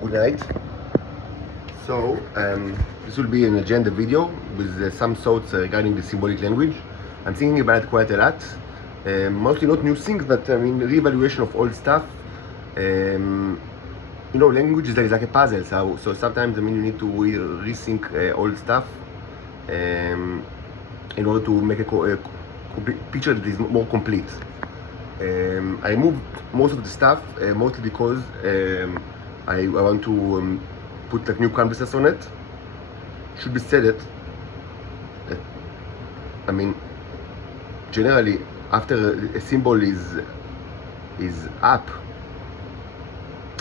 Good night. So, this will be an agenda video with some thoughts regarding the symbolic language. I'm thinking about it quite a lot. Mostly not new things, but I mean, reevaluation of old stuff. You know, language is like a puzzle, so sometimes I mean, you need to rethink old stuff in order to make a picture that is more complete. I removed most of the stuff, mostly because I want to put like new canvases on it. Should be said that I mean, generally after a symbol is up,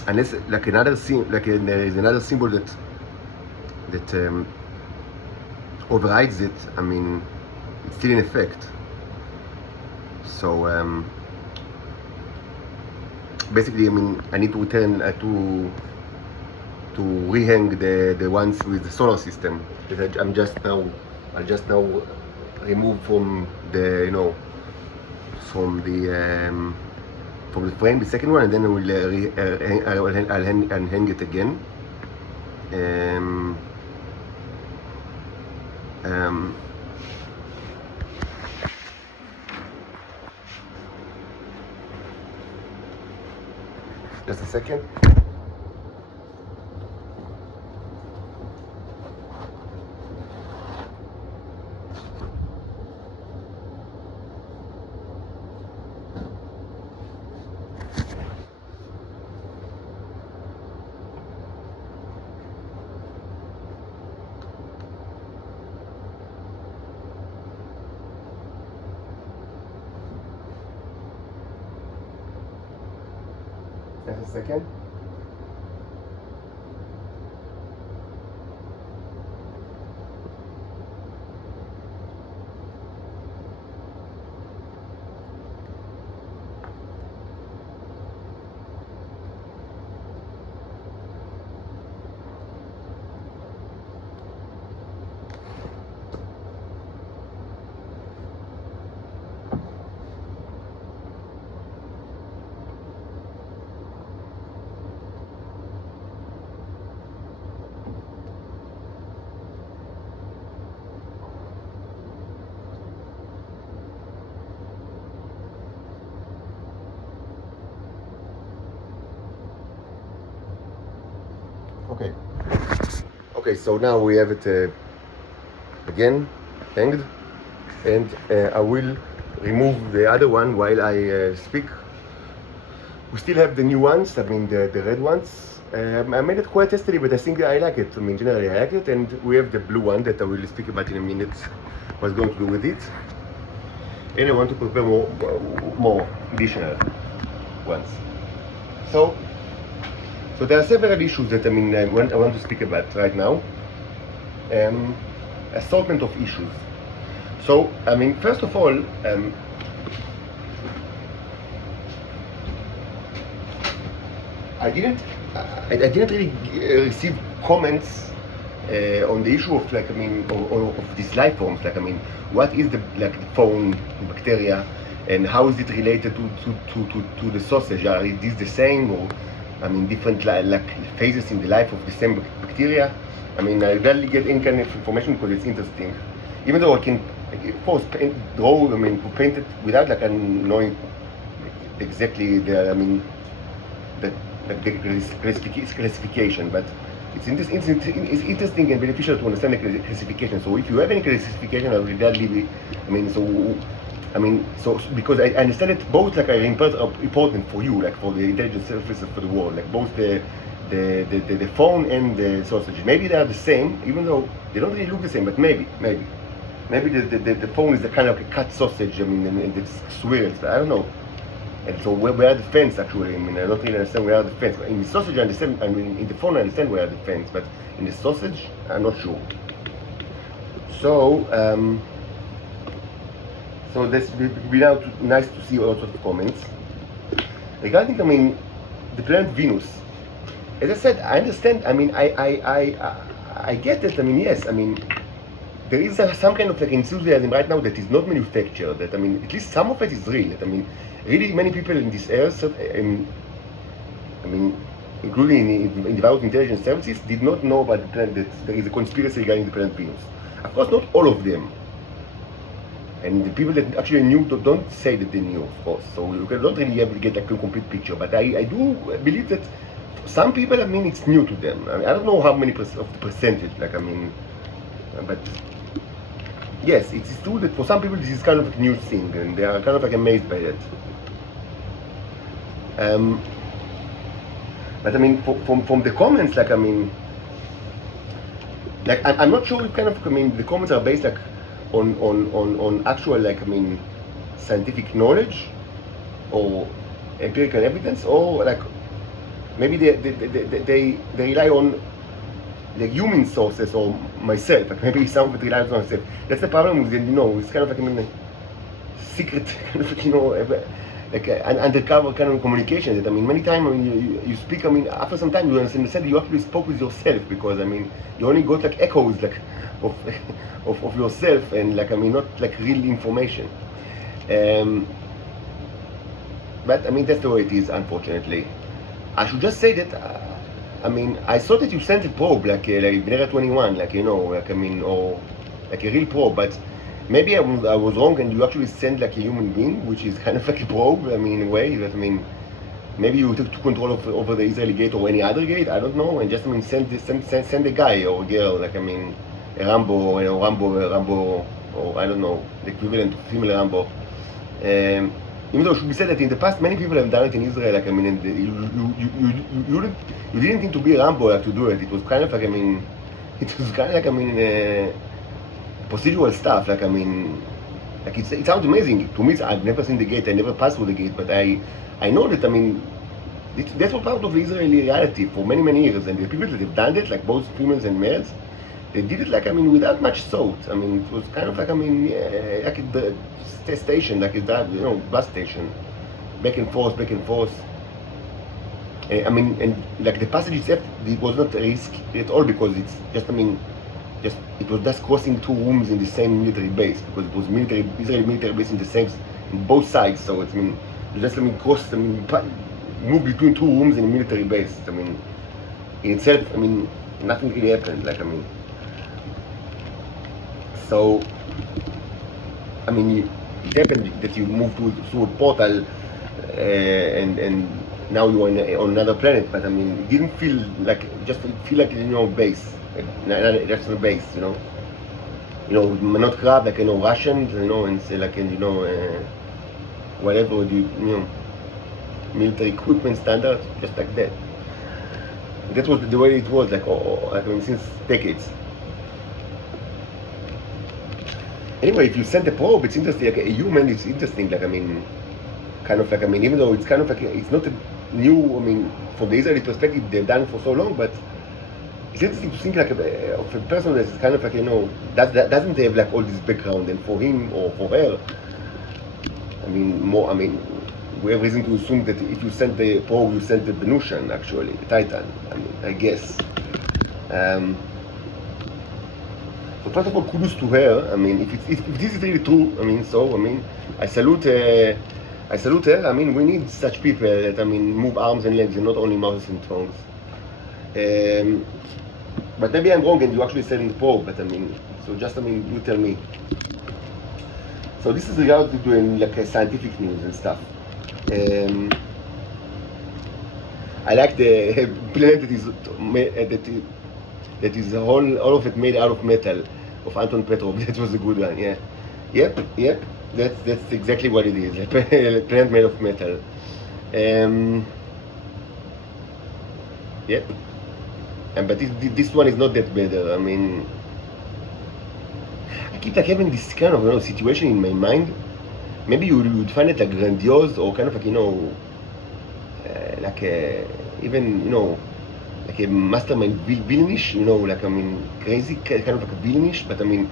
unless like there is another symbol that overrides it, I mean, it's still in effect. So basically, I mean, I need to return to rehang the ones with the solar system that I just now remove from the, you know, from the frame, the second one, and then I'll hang it again. Just a second. Just a second. Okay, so now we have it again hanged, and I will remove the other one while I speak. We still have the new ones, I mean the red ones. I made it quite testily, but I think I like it. I mean, generally I like it, and we have the blue one that I will speak about in a minute, what I'm going to do with it. And I want to prepare more additional ones. So there are several issues that I mean I want to speak about right now. Assortment of issues. So I mean, first of all, I didn't really receive comments on the issue of like, I mean, of these life forms. Like, I mean, what is the phone bacteria, and how is it related to the sausage? Are these the same, or I mean, different like phases in the life of the same bacteria? I mean, I rarely get any kind of information because it's interesting. Even though I can, of course, paint it without like knowing exactly the, I mean, the classification. But it's interesting and beneficial to understand the classification. So if you have any classification, I will gladly be, so because I understand it both like are important for you, like for the intelligent surface for the world, like both the phone and the sausage. Maybe they are the same, even though they don't really look the same, but maybe the phone is the kind of like a cut sausage, I mean, and it's swirls, I don't know. And so where are the fence actually? I mean, I don't really understand where are the fence. In the sausage I understand, I mean, in the phone I understand where are the fence, but in the sausage I'm not sure. So this will be now nice to see all sorts of comments regarding, I mean, the planet Venus. As I said, I understand. I mean, I get it. I mean, yes. I mean, there is some kind of like enthusiasm right now that is not manufactured. That, I mean, at least some of it is real. That, I mean, really many people in this earth, I mean, including in developed intelligence services, did not know about the planet, that there is a conspiracy regarding the planet Venus. Of course, not all of them. And the people that actually knew don't say that they knew, of course. So you don't really have to get like a complete picture. But I do believe that some people, I mean, it's new to them. I mean, I don't know how many of the percentage, like, I mean, but yes, it's true that for some people this is kind of a new thing, and they are kind of like amazed by it. But I mean, from the comments, like, I mean, like, I'm not sure if kind of, I mean, the comments are based like on actual, like, I mean, scientific knowledge or empirical evidence, or like maybe they rely on the human sources or myself. Like maybe some of it relies on myself. That's the problem with, you know, it's kind of like, I mean, a secret kind of, you know, like an undercover kind of communication that, I mean, many times when you speak, I mean, after some time you understand that you actually spoke with yourself, because, I mean, you only got like echoes like of yourself, and like, I mean, not like real information. But I mean, that's the way it is, unfortunately. I should just say that, I mean, I saw that you sent a probe, like Venera 21, like, you know, like, I mean, or like a real probe, but maybe I was wrong, and you actually sent like a human being, which is kind of like a probe, I mean, in a way, that, I mean, maybe you took control over the Israeli gate or any other gate, I don't know, and just, I mean, send a guy or a girl, like, I mean, a Rambo, or I don't know, the equivalent of female Rambo. Even though it should be said that in the past many people have done it in Israel, like, I mean, and you didn't need to be a Rambo like to do it. It was kind of like, I mean, procedural stuff, like, I mean, like, it sounds amazing to me. I've never seen the gate, I never passed through the gate, but I know that, I mean, that's what part of the Israeli reality for many years, and the people that have done it, like both females and males, they did it, like, I mean, without much thought. I mean, it was kind of like, I mean, like the station, like a, you know, bus station, back and forth. I mean, and like the passage itself, it was not a risk at all, because it's just, I mean, it was just crossing two rooms in the same military base, because it was Israeli military base in both sides. So it's, I mean, you just, I mean, move between two rooms in a military base. I mean, in itself, I mean, nothing really happened. Like, I mean, so, I mean, it happened that you moved through a portal, and now you are on another planet. But I mean, it didn't feel like, just feel like, you know, base. That's the base, you know, not crab, like, you know, Russians, you know, and say, like, and, you know, whatever, you know, military equipment standard, just like that. That was the way it was, like, I mean, since decades. Anyway, if you send a probe, it's interesting. Like a human, it's interesting. Like, I mean, kind of like, I mean, even though it's kind of like, it's not a new, I mean, from the Israeli perspective, they've done it for so long, but it's interesting to think like of a person that's kind of like, you know, that doesn't have like all this background, and for him or for her, I mean, we have reason to assume that if you send the probe, you send the Venusian, actually, the Titan, I mean, I guess. So first of all, kudos to her. I mean, if this is really true, I mean, I salute her. I mean, we need such people that, I mean, move arms and legs and not only mouths and tongues. But maybe I'm wrong and you actually selling the probe, but I mean, so just, I mean, you tell me. So this is regarding to doing like scientific news and stuff. I like the planet that is all of it made out of metal, of Anton Petrov. That was a good one, yeah. Yep. That's exactly what it is. A planet made of metal. Yep. But this one is not that better. I mean, I keep like having this kind of, you know, situation in my mind. Maybe you would find it like grandiose, or kind of like, you know, like even, you know, like a mastermind villainish, you know, like, I mean, crazy, kind of like a villainish. But I mean,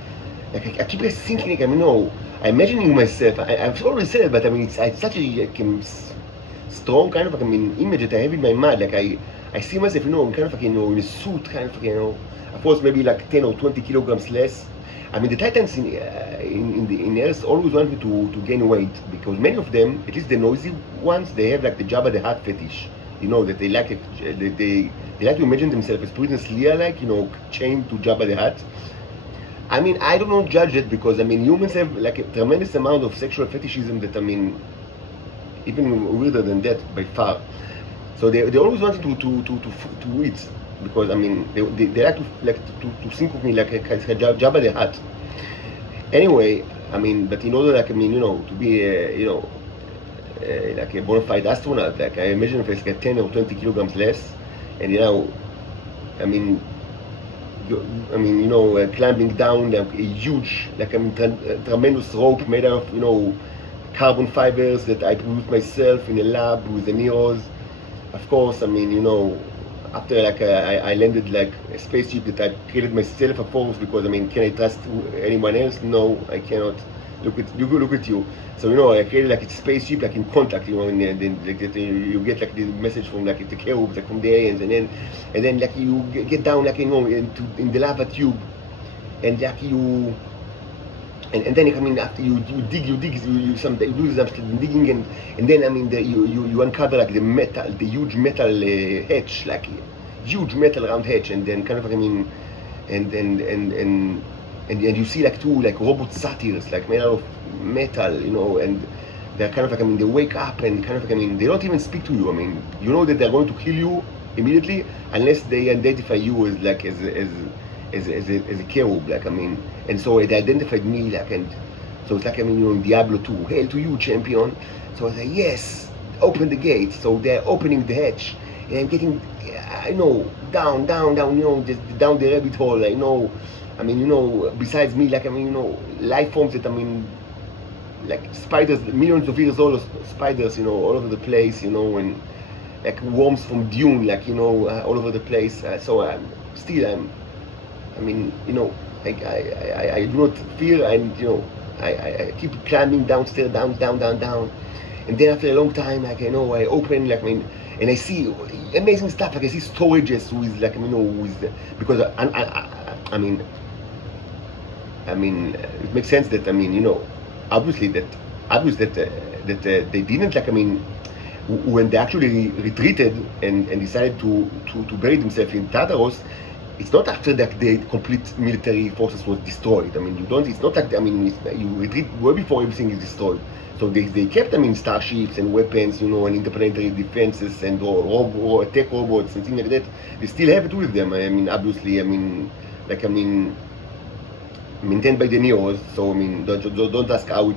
like, I keep thinking, like, I mean, no, I'm imagining myself. I've already said it, but I mean, it's such a strong kind of like, I mean, image that I have in my mind. Like, I see myself, you know, kind of like, you know, in a suit, kind of like, you know, of course, maybe like 10 or 20 kilograms less. I mean, the Titans in Earth always wanted to gain weight, because many of them, at least the noisy ones, they have like the Jabba the Hutt fetish. you know, that they like it, they like to imagine themselves as Princess Leia, like, you know, chained to Jabba the Hutt. I mean, I don't judge it, because I mean, humans have like a tremendous amount of sexual fetishism that, I mean, even weirder than that by far. So they always wanted to eat, because I mean, they like to think of me like a Jabba the Hutt. Anyway, I mean, but in order, like, I mean, you know, to be you know, like a bona fide astronaut, like I imagine if it's like 10 or 20 kilograms less, and you know, I mean, you know, climbing down like a huge, like, I mean, tremendous rope made out of, you know, carbon fibers that I produced myself in a lab with the Neos. Of course, I mean, you know, after like I landed like a spaceship that I created myself, of course, because I mean, can I trust anyone else? No, I cannot. Look at you. So, you know, I created like a spaceship, like in contact, you know, and then like, you get like the message from like the cherubs, like from the aliens, and then like you get down, like, you know, in the lava tube, and like you. And then, I mean, after you dig, you do some digging, and then, I mean, you uncover like the huge metal hatch, like huge metal round hatch, and then kind of, I mean, and you see like two like robot satyrs, like made out of metal, you know, and they're kind of like, I mean, they wake up and kind of like, I mean, they don't even speak to you. I mean, you know that they're going to kill you immediately unless they identify you as like as a cherub, like, I mean, and so they identified me, like, and so it's like, I mean, you know, in Diablo 2, hail to you, champion. So I was like, yes, open the gate. So they're opening the hatch, and I'm getting, I know, down, you know, just down the rabbit hole. I know, I mean, you know, besides me, like, I mean, you know, life forms that, I mean, like spiders, millions of years old spiders, you know, all over the place, you know, and like worms from Dune, like, you know, all over the place. So I mean, you know, I do not fear, and, you know, I keep climbing downstairs, down, and then after a long time, like, you know, I open, like, I mean, and I see amazing stuff, like I see storages with, like, you know, with, because I mean, it makes sense that, I mean, you know, obviously that they didn't, like, I mean, when they actually retreated and decided to bury themselves in Tartaros, it's not after that the complete military forces was destroyed. I mean, you don't. It's not like, I mean, you retreat way before everything is destroyed. So they kept, I mean, starships and weapons, you know, and interplanetary defenses and or attack robots and things like that. They still have it with them. I mean, obviously, I mean, like, I mean, maintained by the Neos. So, I mean, don't ask how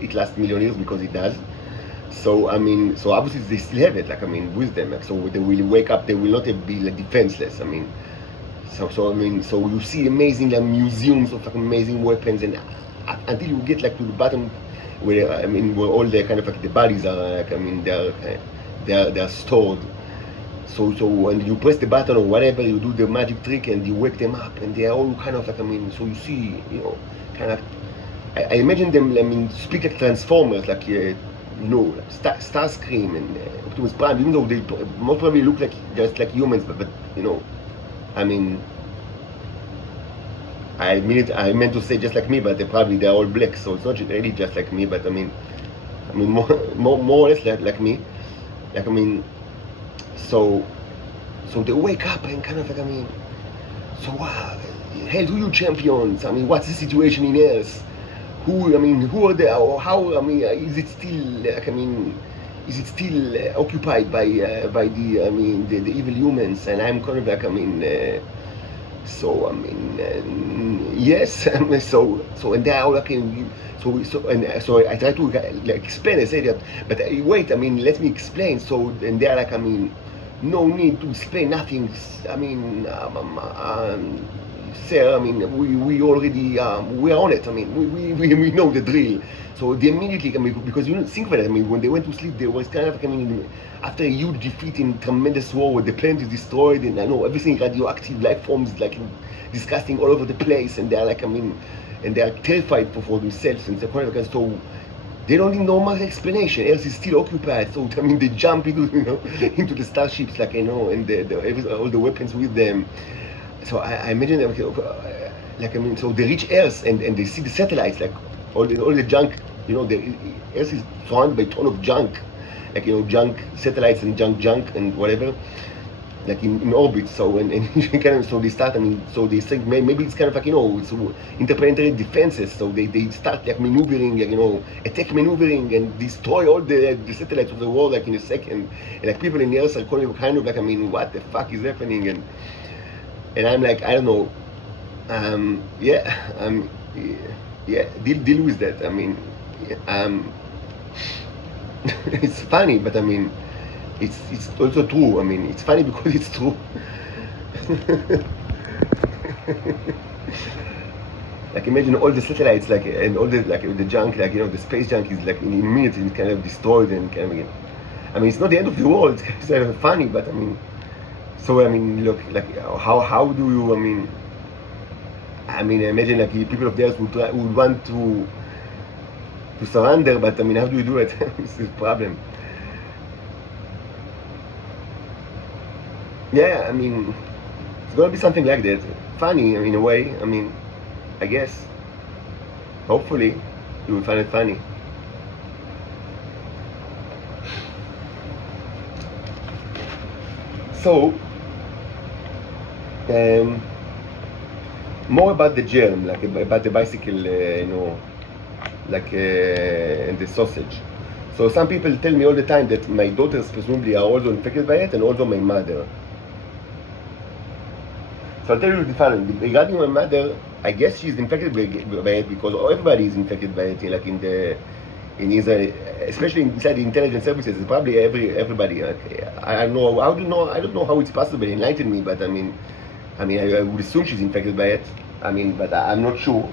it lasts million years, because it does. So, I mean, so obviously they still have it, like, I mean, with them. Like, so they will wake up. They will not be like defenseless. I mean. So I mean, so you see amazing like, museums of like, amazing weapons, and until you get like to the bottom, where, I mean, where all the kind of like the bodies are, like, I mean, they're stored. So when you press the button or whatever, you do the magic trick and you wake them up, and they are all kind of like, I mean, so you see, you know, kind of, I imagine them, I mean, speak like Transformers, like, you know, like Starscream and Optimus Prime, even though they most probably look like just like humans, but you know. I mean, I meant to say just like me, but they're all black, so it's not really just like me. But I mean more or less like me. Like, I mean, so they wake up and kind of like, I mean, so wow, hell to you, champions. I mean, what's the situation in Earth? Who are they? Or how? I mean, is it still like, I mean, is it still occupied by the, I mean, the evil humans? And I'm kind of like, I mean, so I mean, yes. so and they are like, so I try to like explain. I say that, but wait, I mean, let me explain. So, and they're like, I mean, no need to explain nothing. I mean, sir, I mean, we already we are on it. I mean, we know the drill. So they immediately, I mean, because you don't think about it. I mean, when they went to sleep, they was kind of, I mean, after a huge defeat in tremendous war, where the planet is destroyed, and I know everything radioactive, life forms like disgusting all over the place, and they're like, I mean, and they are terrified for themselves, and they're kind of like, so they don't need normal explanation. Earth is still occupied, so I mean, they jump into, you know, into the starships, like, you know, and all the weapons with them. So I imagine, like, I mean, so they reach Earth and they see the satellites, like all the junk, you know, the Earth is surrounded by a ton of junk, like junk satellites and junk and whatever, like in orbit. So and kind of so they start. I mean, so they think maybe it's kind of like it's interplanetary defenses. So they start like maneuvering, like attack maneuvering and destroy all the satellites of the world like in a second. And like people in the Earth are calling kind of like, I mean, what the fuck is happening? And I'm like, I don't know. Yeah, deal with that. I mean, it's funny, but I mean, it's also true. I mean, it's funny because it's true. Like imagine all the satellites, like and all the the junk, like the space junk is like in minutes it's kind of destroyed and kind of. I mean, it's not the end of the world. It's kind of funny, but I mean, so I mean, look, like how do you? I mean, imagine like people of the Earth would want to surrender, but I mean, how do you do it? It's the problem. Yeah, I mean, it's gonna be something like that. Funny in a way. I mean, I guess. Hopefully, you will find it funny. So, more about the germ, like about the bicycle, like and the sausage. So some people tell me all the time that my daughters presumably are also infected by it, and also my mother. So I'll tell you the following. Regarding my mother, I guess she's infected by it because everybody is infected by it, like in Israel, especially inside the intelligence services. Probably everybody. I don't know. I don't know how it's possible. Enlighten me. But I would assume she's infected by it. But I'm not sure.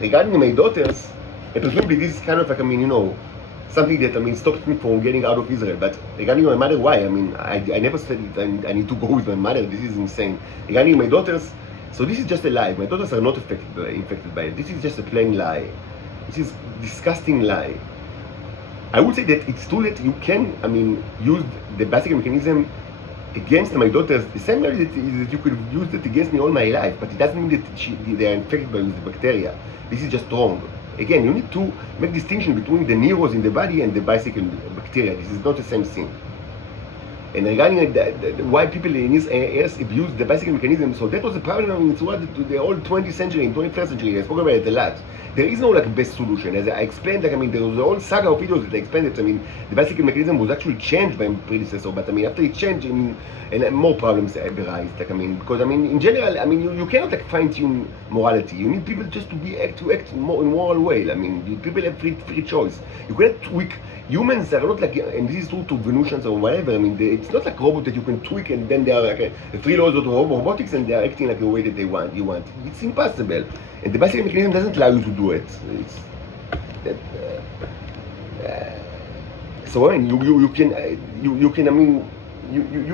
Regarding my daughters, presumably this is kind of like something that stops me from getting out of Israel. But regarding my mother, why? I never said it. I need to go with my mother. This is insane. Regarding my daughters, so this is just a lie. My daughters are not infected by it. This is just a plain lie. This is disgusting lie. I would say that it's true that you can, use the basic mechanism against my daughters the same way that you could use it against me all my life. But it doesn't mean that they are infected by the bacteria. This is just wrong. Again, you need to make distinction between the neurons in the body and the bicycle bacteria. This is not the same thing. And regarding why people in this Earth abuse the bicycle mechanism, so that was a problem throughout the whole 20th century and 21st century. I spoke about it a lot. There is no best solution. As I explained, there was a whole saga of videos that I explained that the bicycle mechanism was actually changed by my predecessor, but after it changed, and more problems arise. Because in general, you cannot fine tune morality. You need people just to act more in moral way. People have free choice. You cannot tweak. Humans are not and this is true to Venusians or whatever. It's not like robots that you can tweak and then they are like free laws of robotics and they are acting like the way that you want. It's impossible. And the bicycle mechanism doesn't allow you to do it. So you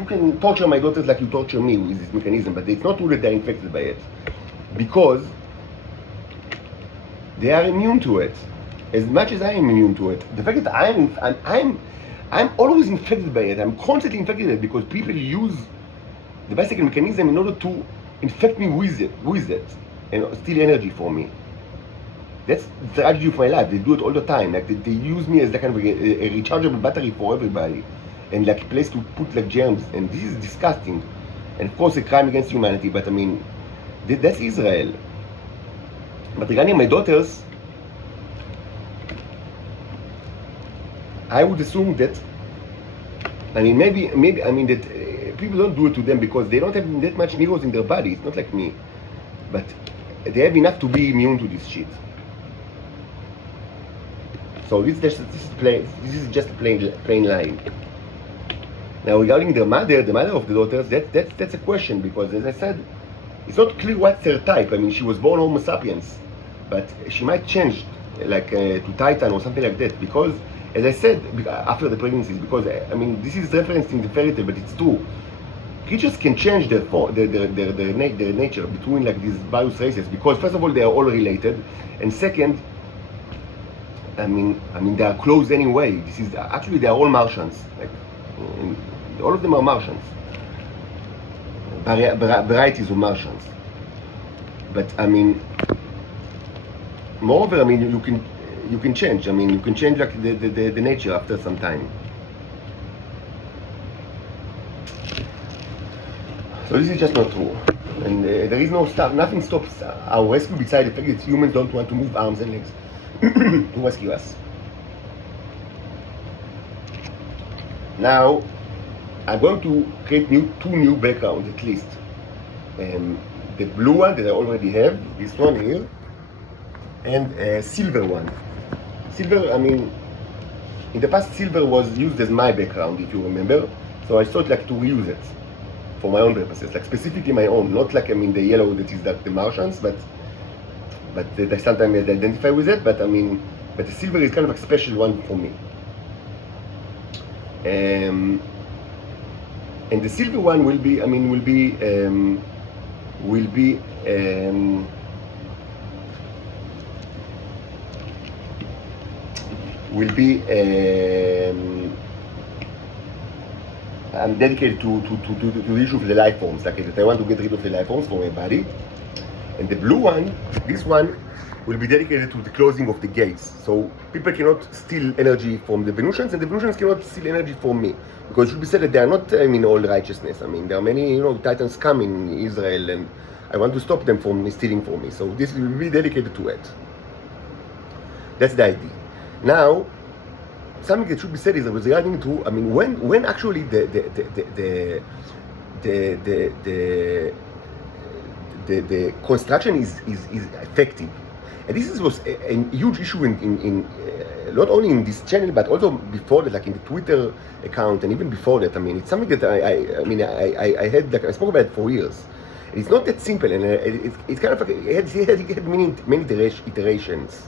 can torture my daughters like you torture me with this mechanism, but it's not true that they're infected by it because they are immune to it. As much as I am immune to it, the fact that I'm always infected by it. I'm constantly infected by it because people use the bicycle mechanism in order to infect me with it, and steal energy from me. That's the strategy of my life. They do it all the time. They use me as kind of a rechargeable battery for everybody, and a place to put germs. And this is disgusting, and of course a crime against humanity. But that's Israel. But regarding my daughters, I would assume that, maybe that people don't do it to them because they don't have that much neurons in their body. It's not like me, but they have enough to be immune to this shit. So this is just a plain lie. Now regarding the mother of the daughters, that's a question because as I said, it's not clear what's her type. She was born Homo sapiens, but she might change to Titan or something like that because. As I said, after the pregnancies, because this is referenced in the fairy tale, but it's true. Creatures can change their nature between these various races because first of all they are all related, and second, they are close anyway. This is actually they are all Martians. All of them are Martians. Varieties of Martians. But moreover, you can change. I mean, you can change like the nature after some time. So this is just not true. And there is no stop, nothing stops our rescue beside the fact that humans don't want to move arms and legs to rescue us. Now, I'm going to create two new backgrounds at least. The blue one that I already have, this one here, and a silver one. Silver, I mean, in the past silver was used as my background, if you remember. So I thought like to reuse it for my own purposes, like specifically my own, not like I mean the yellow that is like the Martians, but I sometimes identify with it. But I mean, but the silver is kind of a special one for me. And the silver one will be, I mean, will be I'm dedicated to the issue of the life forms. Like that I want to get rid of the life forms from my body. And the blue one, this one, will be dedicated to the closing of the gates. So people cannot steal energy from the Venusians, and the Venusians cannot steal energy from me. Because it should be said that they are not, I mean, all righteousness. I mean, there are many, you know, Titans come in Israel, and I want to stop them from stealing from me. So this will be dedicated to it. That's the idea. Now, something that should be said is regarding to, I mean, when actually the construction is effective. And this was a huge issue in not only in this channel, but also before that, like in the Twitter account, and even before that. I mean, it's something that I had, like, I spoke about it for years. And it's not that simple, and it's kind of like, it had many iterations.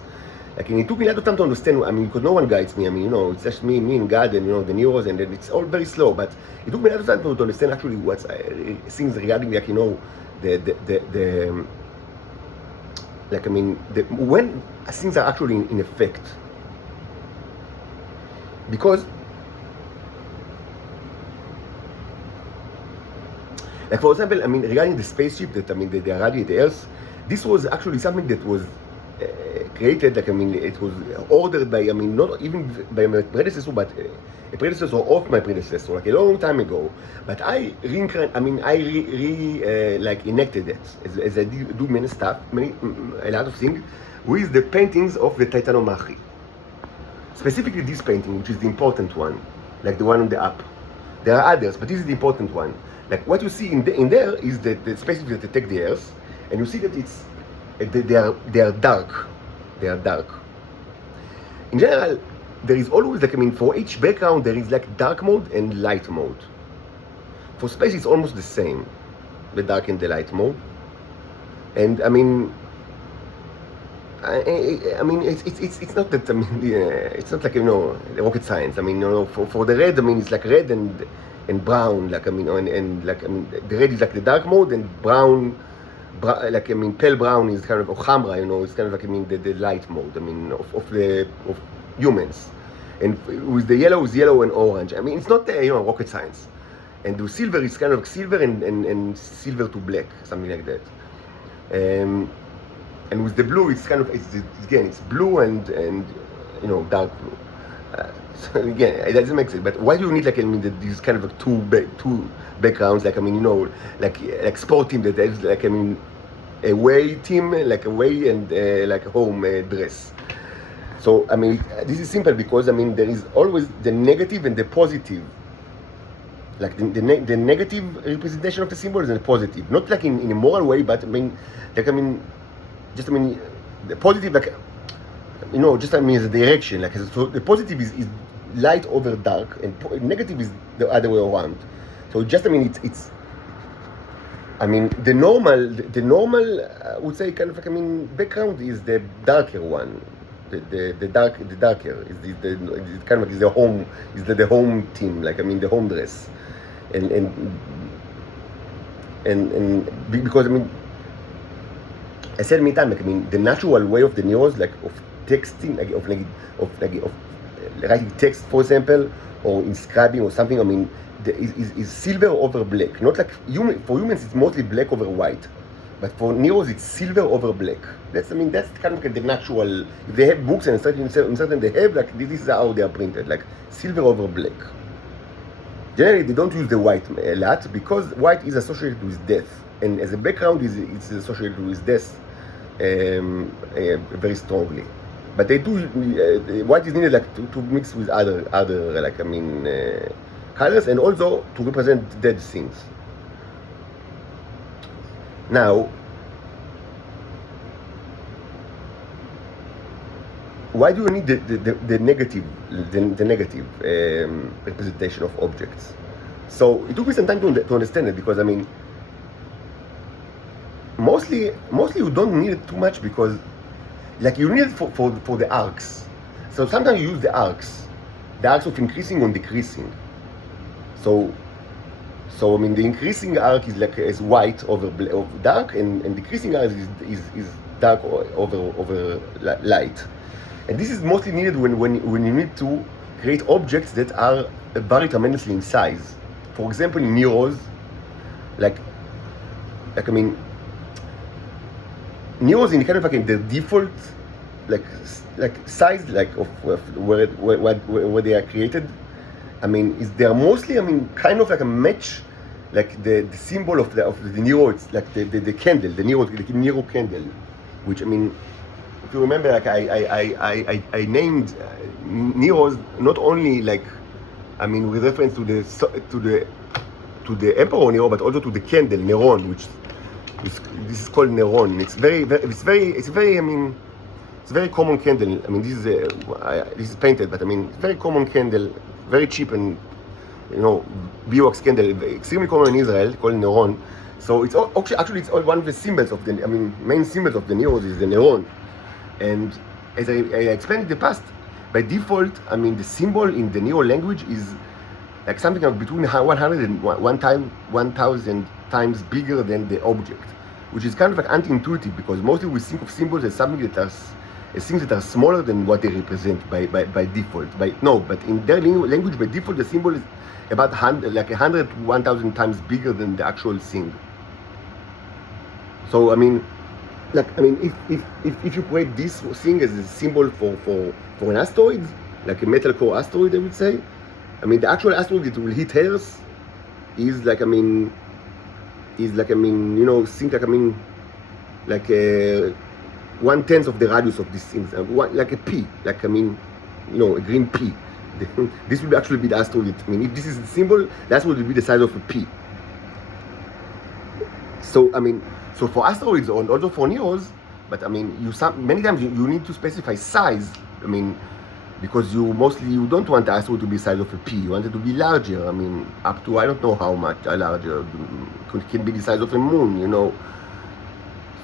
Like, and it took me a lot of time to understand, I mean, because no one guides me. I mean, you know, it's just me and God, and, you know, the neurons, and it's all very slow. But it took me a lot of time to understand actually what's things regarding, like, you know, like, I mean, when things are actually in effect. Because, like, for example, I mean, regarding the spaceship that, I mean, they irradiate the Earth, this was actually something that was created, like, I mean, it was ordered by, I mean, not even by my predecessor, but a predecessor of my predecessor, like a long time ago. But I like enacted it, as I do many stuff, a lot of things, with the paintings of the Titanomachy. Specifically this painting, which is the important one, like the one on the up. There are others, but this is the important one. Like, what you see in there is the spaceship that attack the Earth, and you see that it's they are dark. They are dark. In general, there is always, like, I mean, for each background there is like dark mode and light mode. For space, it's almost the same, the dark and the light mode. And I mean, it's not that, I mean, it's not like, you know, rocket science. I mean, you know, for the red, I mean, it's like red and brown. Like, I mean, and like, I mean, the red is like the dark mode, and brown. Like, I mean, pale brown is kind of, or Hamra, you know, it's kind of like, I mean, the light mode, I mean, of humans. And with the yellow is yellow and orange. I mean, it's not, you know, rocket science. And the silver is kind of silver and silver to black, something like that. And with the blue, it's kind of, again, it's blue and you know, dark blue. So again, it doesn't make sense. But why do you need, like, I mean, these kind of two backgrounds? Like, I mean, you know, like sport team that has, like, I mean, away team, like away, and like a home dress. So, I mean, this is simple because, I mean, there is always the negative and the positive. Like the negative representation of the symbol is the positive, not like in a moral way, but I mean, like, I mean, just, I mean, the positive, like, you know, just, I mean, is a direction. Like, so the positive is light over dark, and negative is the other way around. So just, I mean, it's I mean, the normal, I would say, kind of like, I mean, background is the darker one. The darker is the kind of like, is the home team, like, I mean, the home dress, and because, I mean, I said many times, like, I mean, the natural way of the neurons, like, of texting, like, of writing text, for example, or inscribing or something, I mean, is silver over black. Not like for humans, it's mostly black over white. But for Neros, it's silver over black. That's kind of like the natural. If they have books and certain they have like this is how they are printed, like silver over black. Generally, they don't use the white a lot because white is associated with death, and as a background, it's associated with death very strongly. But they do white is needed like to mix with other colors, and also to represent dead things. Now, why do you need the negative representation of objects? So it took me some time to understand it, because mostly you don't need it too much, because like you need it for the arcs. So sometimes you use the arcs of increasing or decreasing. So the increasing arc is like as white over dark, and decreasing arc is dark over light. And this is mostly needed when you need to create objects that are vary tremendously in size. For example, in Neros, Neros in kind of like the default like size of where they are created. They are mostly kind of like a match, like the symbol of the Nero. It's like the candle, the Nero candle, which if you remember, like I named Neros not only like with reference to the Emperor Nero, but also to the candle Neron, which this is called Neron. It's very common candle. This is painted, but it's very common candle, very cheap, and beeswax candle, extremely common in Israel, called Neron. So it's actually it's one of the symbols of the main symbols of the Neros is the Neron. And as I explained in the past, by default, the symbol in the Neo language is like something like between 100 and 1,000 times bigger than the object, which is kind of like anti-intuitive, because mostly we think of symbols as something that as things that are smaller than what they represent by default. But in their language, by default, the symbol is about 100 to 1,000 times bigger than the actual thing. So if you create this thing as a symbol for an asteroid, like a metal core asteroid, I would say, the actual asteroid that will hit Earth is like think like 1/10 of the radius of these things, like a pea, like a green pea. This will actually be the asteroid. If this is the symbol, that's what will be the size of a pea. So so for asteroids and also for Neros, but many times you need to specify size. Because you don't want the asteroid to be the size of a pea. You want it to be larger. Up to I don't know how much larger. Can be the size of a moon.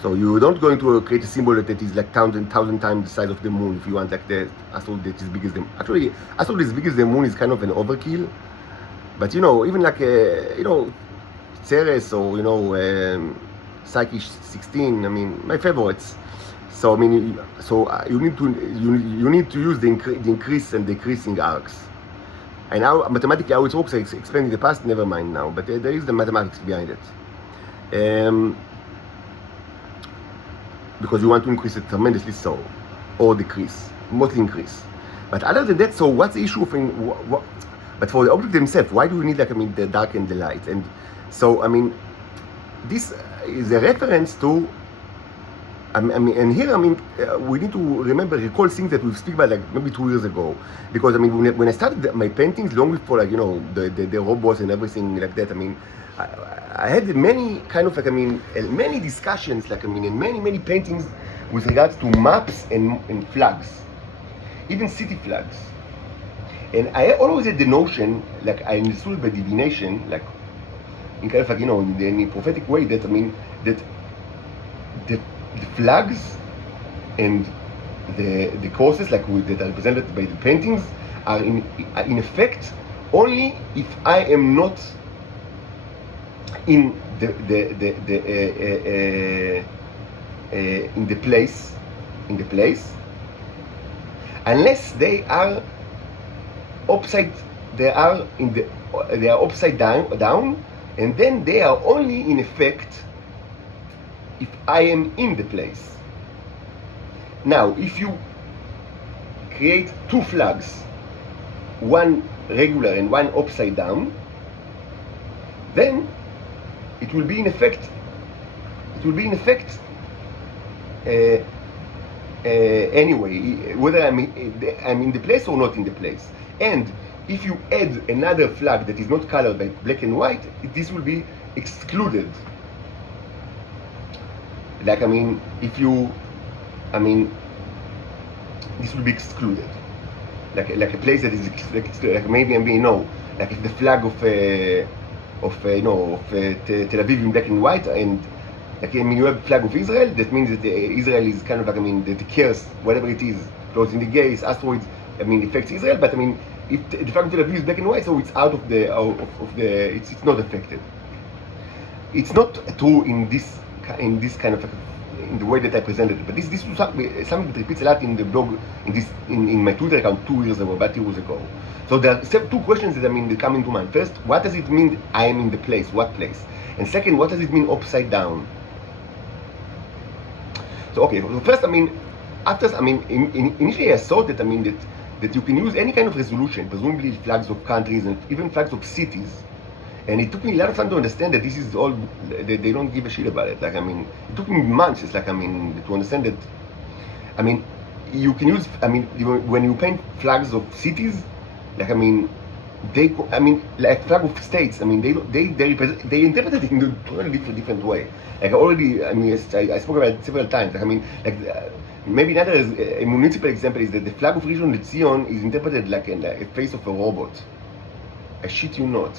So you don't going to create a symbol that is like 1,000 times the size of the moon if you want like the asteroid that is big as the moon. Actually, asteroid as big as the moon is kind of an overkill. But even like Ceres or Psyche 16. My favorites. So you need to use the increase and decreasing arcs. And now mathematically how it works, I explained in the past. Never mind now, but there is the mathematics behind it. Because you want to increase it tremendously, or decrease, mostly increase. But other than that, so what's the issue of but for the object themselves, why do we need the dark and the light? And so this is a reference to. And here, we need to recall things that we've spoken about like maybe 2 years ago. Because when I started my paintings, long before the robots and everything like that, I had many kind of many discussions and many paintings with regards to maps and flags, even city flags. And I always had the notion, like I understood by divination, like in kind of in a prophetic way, that that the flags and the crosses that are represented by the paintings are in effect only if I am not in the place, unless they are upside down, and then they are only in effect if I am in the place. Now, if you create two flags, one regular and one upside down, then it will be in effect. Anyway, whether I'm in the place or not in the place. And if you add another flag that is not colored by black and white, this will be excluded. Like, if you, this will be excluded. Like a place that is like maybe like if the flag of Tel Aviv in black and white, and like you have flag of Israel, that means that Israel is kind of like that the chaos, whatever it is, closing the gates, asteroids, affects Israel. But if the flag of Tel Aviv is black and white, so it's out of the it's not affected. It's not true in this kind of in the way that I presented it, but this is something that repeats a lot in the blog, in my Twitter account 2 years ago, about 2 years ago. So there are two questions that that come into mind. First, what does it mean I am in the place? What place? And second, what does it mean upside down? So okay, so first, initially I thought that that you can use any kind of resolution, presumably flags of countries and even flags of cities. And it took me a lot of time to understand that this is all, they don't give a shit about it. Like, it took me months, it's like, to understand that, you can use, when you paint flags of cities, like, like flag of states, they interpret it in a totally different way. Like, already, I spoke about it several times. Like, maybe another a municipal example is that the flag of Rishon LeZion is interpreted like a face of a robot. I shit you not.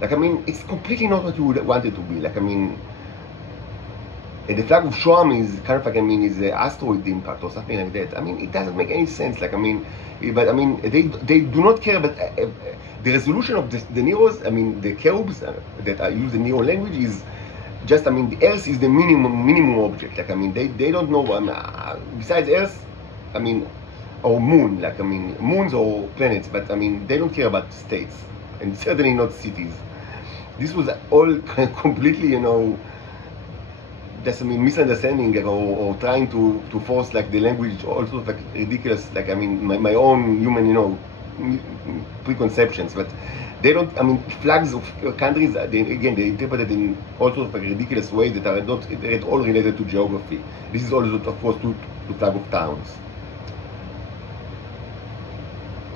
Like, it's completely not what you would want it to be. Like, and the flag of Shoam is kind of like, is an asteroid impact or something like that. It doesn't make any sense. Like, but they do not care. But the resolution of the Neros, the cherubs that use the Neo language is just, the Earth is the minimum object. Like, they don't know, besides Earth, or moon, like, moons or planets, but they don't care about states, and certainly not cities. This was all completely, just misunderstanding or trying to force like the language, also like ridiculous, like my own human, preconceptions. But they don't, flags of countries, they interpret it in all sorts of like ridiculous ways that are not at all related to geography. This is also, of course, to flag of towns.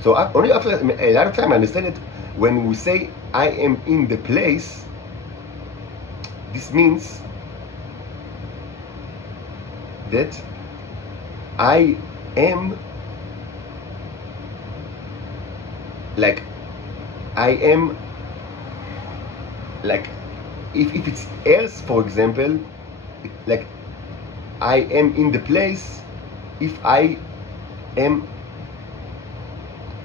So only after a lot of time I understand that when we say I am in the place, this means that I am, like, if it's Earth, for example, like, I am in the place if I am,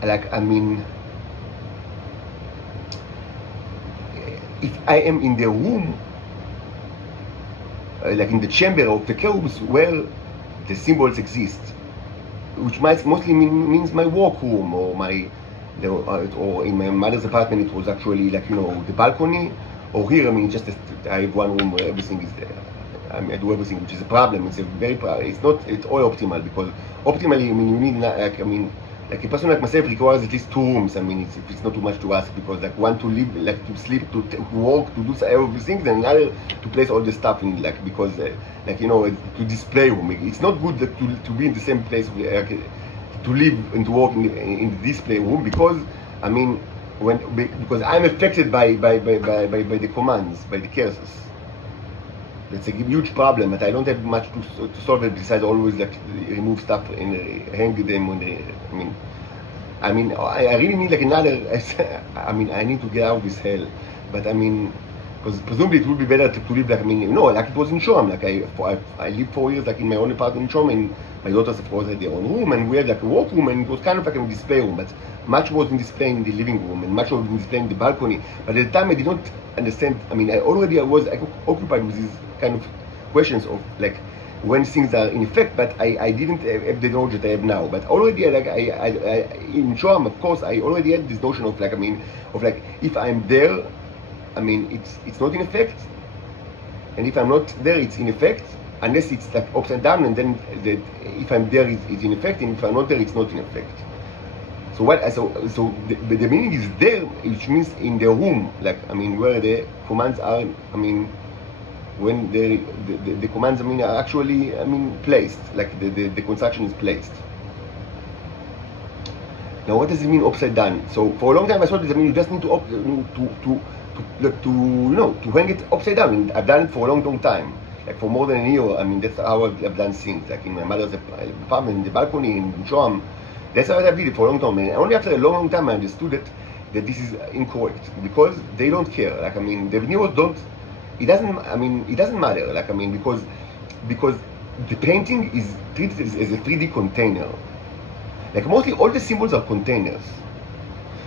like, if I am in the room, like in the chamber of the cherubs where the symbols exist, which mostly means my workroom, or or in my mother's apartment it was actually like, the balcony, or here, just I have one room where everything is there. I do everything, which is a problem. It's not at all optimal, because optimally, you need, like a person like myself requires at least 2 rooms. It's not too much to ask, because like one to live, like to sleep, to work, to do everything, then another to place all the stuff in, like, because to display room. It's not good to be in the same place, to live and to work in the display room, because because I'm affected by the commands, by the curses. That's a huge problem, but I don't have much to solve it besides always like remove stuff and hang them on the. I really need like another. I need to get out of this hell, but because presumably it would be better to live like like it was in Shoam. Like I lived 4 years like in my own apartment in Shoam, and my daughters of course had their own room, and we had like a workroom, and it was kind of like a display room, but much was in display in the living room, and much was in display in the balcony. But at the time I did not understand. I was occupied with these kind of questions of like when things are in effect, but I didn't have the knowledge that I have now. But already I in Shoam, of course, I already had this notion of like if I'm there, it's not in effect. and if I'm not there, it's in effect, unless it's like upside down, and then if I'm there, it's in effect, and if I'm not there, it's not in effect. So the meaning is there, which means in the room, like, I mean, where the commands are, I mean, when the commands, I mean, are actually, I mean, placed, like the construction is placed. Now, what does it mean upside down? So for a long time I thought, I mean, you just need to hang it upside down. And I've done it for a long time, like for more than a year. I mean, that's how I've done things, like in my mother's apartment, in the balcony, in Shoam. That's how I did it for a long time. And only after a long time I understood that this is incorrect, because they don't care. Like, I mean, the viewers don't. It doesn't matter. Like, I mean, because the painting is treated as a 3D container. Like, mostly all the symbols are containers.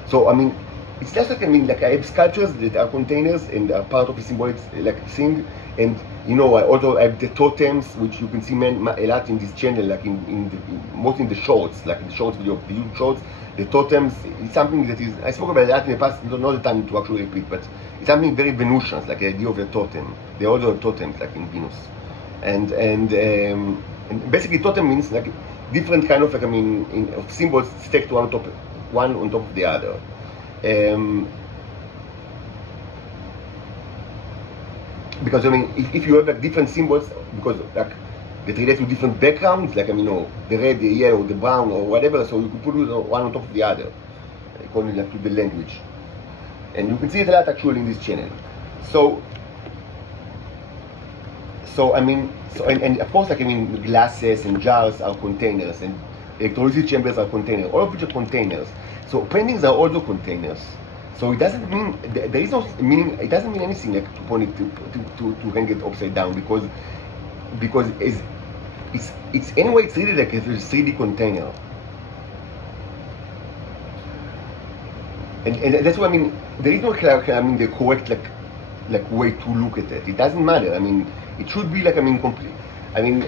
So, I mean, it's just like, I mean, like I have sculptures that are containers and are part of a symbolic, like, thing. And, you know, I also have the totems, which you can see a lot in this channel, like mostly in the shorts, like in the shorts video, the YouTube shorts. The totems is something that is, I spoke about that in the past, not the time to actually repeat, but it's something very Venusian, like the idea of a totem. They also have totems, like in Venus. And basically totem means like different kind of, like, I mean, of symbols stacked one on top of the other. Because, I mean, if you have like different symbols, because like that relate to different backgrounds, like, I mean, you know, the red, the yellow, the brown, or whatever, so you can put it one on top of the other, according like to the language. And you can see it a lot actually in this channel. So I mean, and of course, like, I mean, glasses and jars are containers, and electrolysis chambers are containers, all of which are containers. So paintings are also containers. So it doesn't mean, there is no meaning, it doesn't mean anything like to point it to hang it upside down, because it's anyway, it's really like a 3D container. And that's what I mean, there is no, I mean, the correct like way to look at it. It doesn't matter. I mean, it should be like, I mean, complete. I mean,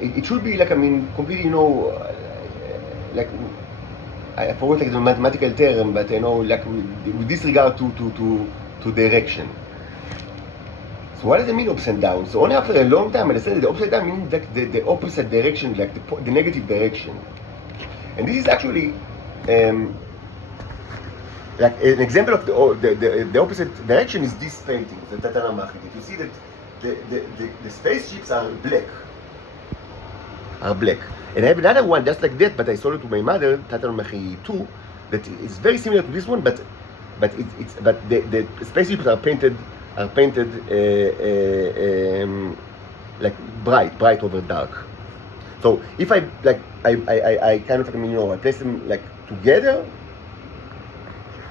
it should be like, I mean, completely, you know, like, I forgot like the mathematical term, but you know, like with disregard to direction. So what does it mean upside down? So only after a long time I understand that the upside down means like the opposite direction, like the negative direction. And this is actually like an example of the opposite direction is this painting, the Tatana Machit. You see that the spaceships are black. And I have another one just like that, but I sold it to my mother, Tatana Machit 2, that is very similar to this one, but the spaceships are painted like bright over dark. So if I kind of, I mean, you know, I place them like together.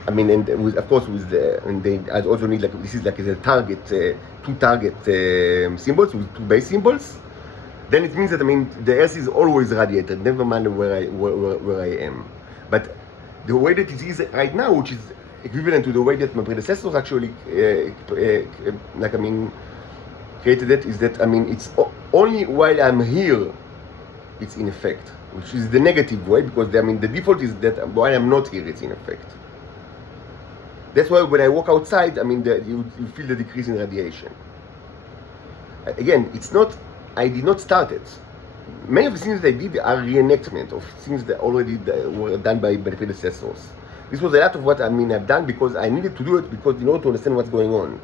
I mean, and with, of course, with I also need like, this is like a target, two target symbols with two base symbols. Then it means that, I mean, the Earth is always radiated, never mind where I am. But the way that it is right now, which is equivalent to the way that my predecessors actually, like, I mean, created it, is that, I mean, it's only while I'm here, it's in effect, which is the negative way, because, I mean, the default is that while I'm not here, it's in effect. That's why when I walk outside, I mean, you feel the decrease in radiation. Again, it's not, I did not start it. Many of the things that I did are reenactment of things that already were done by the predecessors. This was a lot of what, I mean, I've done because I needed to do it, because in order to understand what's going on.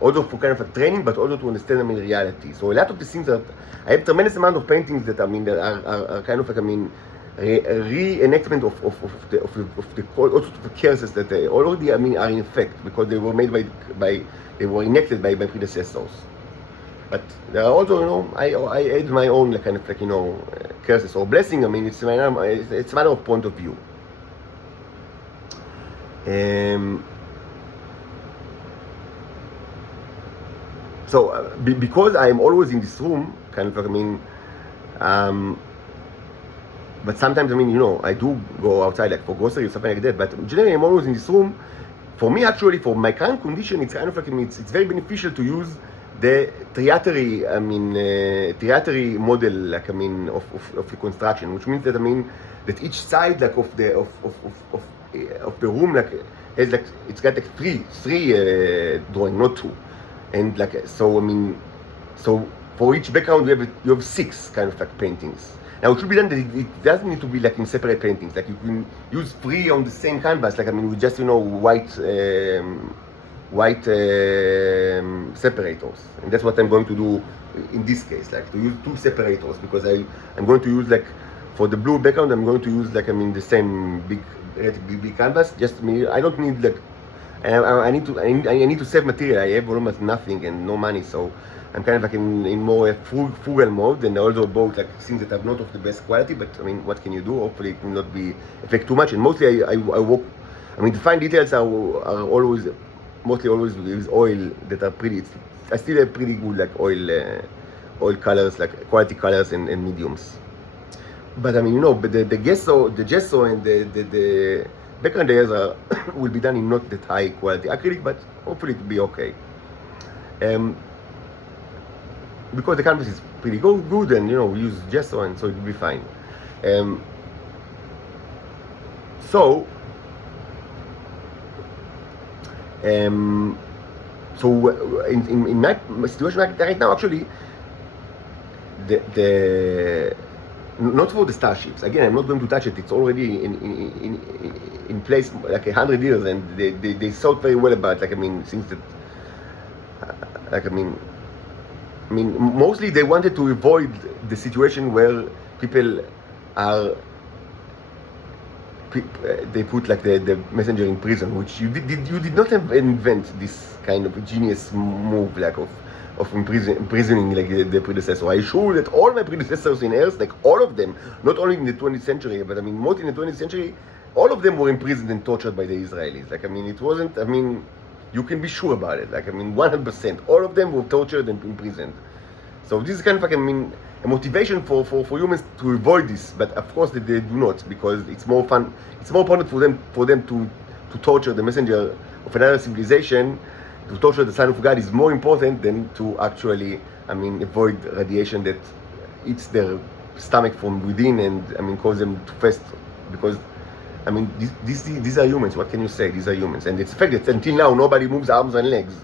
Also for kind of a training, but also to understand, I mean, reality. So a lot of the things that, I have tremendous amount of paintings that, I mean, that are kind of like, I mean, reenactment of the also of the cases that they already, I mean, are in effect, because they were made they were enacted by predecessors. But there are also, you know, I add my own like, kind of like, you know, curses or blessing. I mean, it's a matter of point of view. So because I am always in this room, kind of like, I mean, but sometimes, I mean, you know, I do go outside like for groceries or something like that, but generally I'm always in this room. For me, actually, for my current condition, it's kind of like, I mean, it's very beneficial to use the triatory, I mean, triatory model, like, I mean, of the construction, which means that, I mean, that each side, like, of the room, like, has like, it's got like three drawing, not two, and like, so, I mean, So for each background you have 6 kind of like paintings. Now it should be done that it doesn't need to be like in separate paintings. Like you can use 3 on the same canvas. Like I mean, with just white separators, and that's what I'm going to do in this case. Like to use 2 separators, because I'm going to use like for the blue background I'm going to use like I mean the same big canvas. Just I don't need like I need to save material. I have almost nothing and no money, so I'm kind of like in more a frugal mode, and also bought like things that are not of the best quality. But I mean, what can you do? Hopefully, it will not be affect too much. And mostly, I work. I mean, the fine details are always mostly always with oil that are pretty. I still have pretty good like oil colors, like quality colors and mediums. But I mean, but the gesso and the background layers are will be done in not that high quality acrylic, but hopefully it will be okay. Because the canvas is pretty good, and we use gesso, and so it will be fine. So in my situation right now, actually, the not for the starships. Again, I'm not going to touch it. It's already in place like 100 years, and they thought very well about things that mostly they wanted to avoid the situation where people are they put like the messenger in prison, which you did not invent this kind of genius move like of imprisoning like the predecessor. I assure that all my predecessors in Earth, like all of them, not only in the 20th century, but most in the 20th century, all of them were imprisoned and tortured by the Israelis. It wasn't, you can be sure about it. 100%. All of them were tortured and imprisoned. So this is kind of a motivation for humans to avoid this. But of course they do not, because it's more fun. It's more important for them to torture the messenger of another civilization. To torture the Son of God is more important than to actually, avoid radiation that eats their stomach from within and, cause them to fast. Because, these are humans. What can you say? These are humans. And it's a fact that until now, nobody moves arms and legs,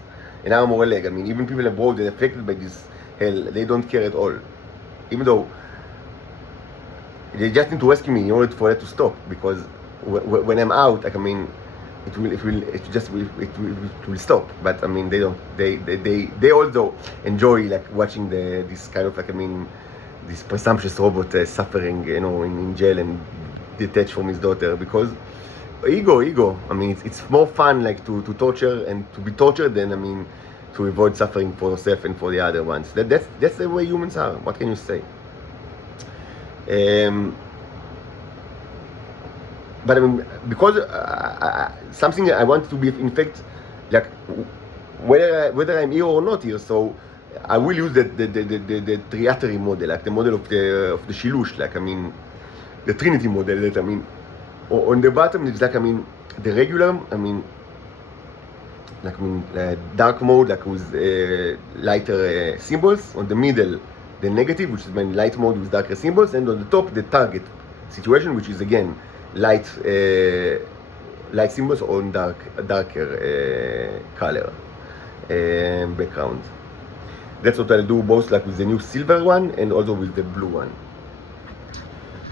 an arm or a leg. Even people abroad that are affected by this hell, they don't care at all. Even though they just need to rescue me in order for that to stop. Because when I'm out, it will stop. But they don't. They also enjoy watching this kind of this presumptuous robot suffering, in jail and detached from his daughter, because ego. It's more fun to torture and to be tortured than to avoid suffering for yourself and for the other ones. That's the way humans are. What can you say? But because something I want to be, in fact, whether I'm here or not here, so I will use the triatary model, the model of the Shilush, the Trinity model. That on the bottom it's the regular, dark mode, with lighter symbols. On the middle, the negative, which is light mode with darker symbols, and on the top, the target situation, which is again light symbols on darker color background. That's what I'll do both with the new silver one and also with the blue one.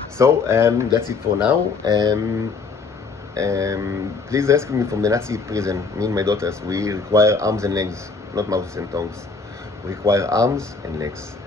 So that's it for now. Please rescue me from the Nazi prison. Me and my daughters, we require arms and legs, not mouths and tongues. We require arms and legs.